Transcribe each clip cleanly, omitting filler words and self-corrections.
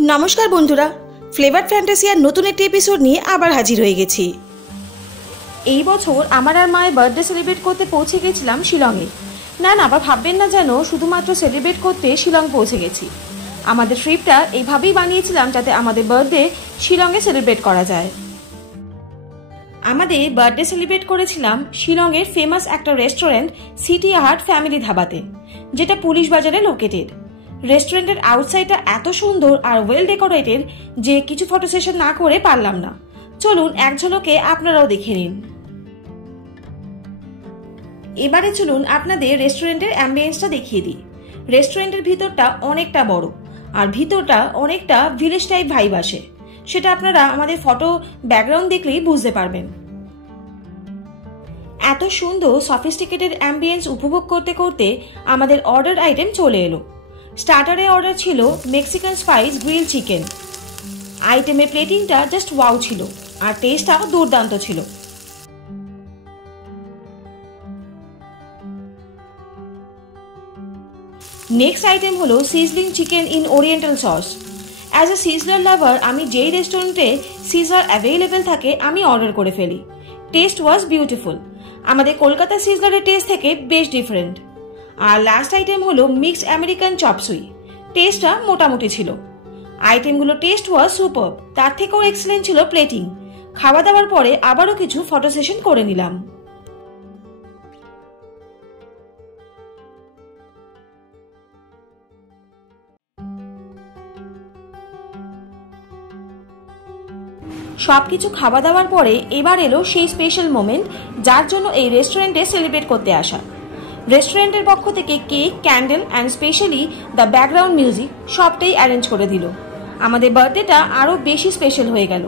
नमस्कार बंधुरा फ्लेवर फैंटासियार नतून एक एपिसोड निये आबार हाजिर हये गेছি। এই বছর আমার আর মায়ের বার্থডে সেলিব্রেট করতে পৌঁছে গেছিলাম শিলংয়ে। না আবার ভাববেন না যেন শুধুমাত্র সেলিব্রেট করতে শিলং পৌঁছে গেছি। আমাদের ট্রিপটা এইভাবেই বানিয়েছিলাম যাতে আমাদের বার্থডে শিলংয়ে সেলিব্রেট করা যায়। আমাদের বার্থডে সেলিব্রেট করেছিলাম শিলংয়ের ফেমাস একটা রেস্টুরেন্ট সিটি আর্ট ফ্যামিলি ধাবাতে, যেটা পুলিশ বাজারে লোকেটেড। রেস্টুরেন্টের আউটসাইডটা এত সুন্দর আর ওয়েল ডেকোরেটেড যে কিছু ফটো সেশন না করে পারলাম না। চলুন এক ঝলকে আপনারাও দেখে নিন। এবারে চলুন আপনাদের রেস্টুরেন্টের অ্যাম্বিয়েন্সটা দেখিয়ে দিই। রেস্টুরেন্টের ভিতরটা অনেকটা বড় আর ভিতরটা অনেকটা ভিলেজ টাইপ ভাইব আসে, সেটা আপনারা আমাদের ফটো ব্যাকগ্রাউন্ড দেখলেই বুঝতে পারবেন। এত সুন্দর সফিস্টিকেটেড অ্যাম্বিয়েন্স উপভোগ করতে করতে আমাদের অর্ডার আইটেম চলে এলো। স্টার্টারে অর্ডার ছিল মেক্সিকান স্পাইস গ্রিল চিকেন। আইটেমের প্লেটিংটা জাস্ট ওয়াও ছিল আর টেস্টটাও দুর্দান্ত ছিল। নেক্সট আইটেম হলো sizzling chicken in oriental sauce. As a sizzler lover আমি যেই রেস্টুরেন্টে সিজার অ্যাভেলেবেল থাকে আমি অর্ডার করে ফেলি। টেস্ট ওয়াজ বিউটিফুল। আমাদের কলকাতা সিজলারের টেস্ট থেকে বেশ ডিফারেন্ট। আর লাস্ট আইটেম হলো মিক্সড আমেরিকান চপসুই। টেস্টটা মোটামুটি ছিল। আইটেমগুলো টেস্ট ওয়াজ সুপার। তার থেকেও এক্সেলেন্ট ছিল প্লেটিং। খাওয়া দাওয়ার পরে আবারও কিছু ফটো সেশন করে নিলাম। সবকিছু খাওয়া দাওয়ার পরে এবার এলো সেই স্পেশাল মোমেন্ট যার জন্য এই রেস্টুরেন্টে সেলিব্রেট করতে আসা। রেস্টুরেন্টের পক্ষ থেকে cake, candle and specially the background music সবটাই অ্যারেঞ্জ করে দিল। আমাদের বার্থডেটা আরও বেশি স্পেশাল হয়ে গেল।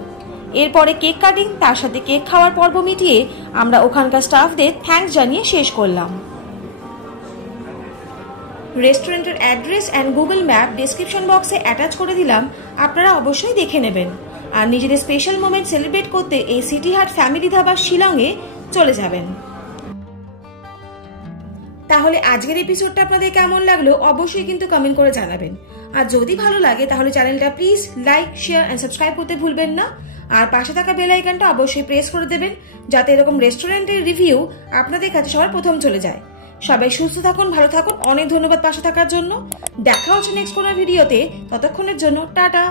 এরপরে কেক কাটিং, তার সাথে কেক খাওয়ার পর্ব মিটিয়ে আমরা ওখানকার স্টাফদের থ্যাঙ্কস জানিয়ে শেষ করলাম। রেস্টুরেন্টের address and Google map description বক্সে অ্যাটাচ করে দিলাম, আপনারা অবশ্যই দেখে নেবেন। আর নিজেদের স্পেশাল মোমেন্ট সেলিব্রেট করতে এই সিটি হার্ট ফ্যামিলি ধাবা শিলংয়ে চলে যাবেন। তাহলে আজকের এপিসোডটা আপনাদের কেমন লাগলো অবশ্যই কিন্তু কমেন্ট করে জানাবেন। আর যদি ভালো লাগে তাহলে চ্যানেলটা please like, share and subscribe করতে ভুলবেন না। আর পাশে থাকা বেল আইকনটা অবশ্যই প্রেস করে দেবেন যাতে এরকম রেস্টুরেন্টের রিভিউ আপনাদের কাছে সবার প্রথম চলে যায়। সবাই সুস্থ থাকুন, ভালো থাকুন। অনেক ধন্যবাদ পাশে থাকার জন্য। দেখা হচ্ছে নেক্সট কোনো ভিডিওতে। ততক্ষণের জন্য টাটা।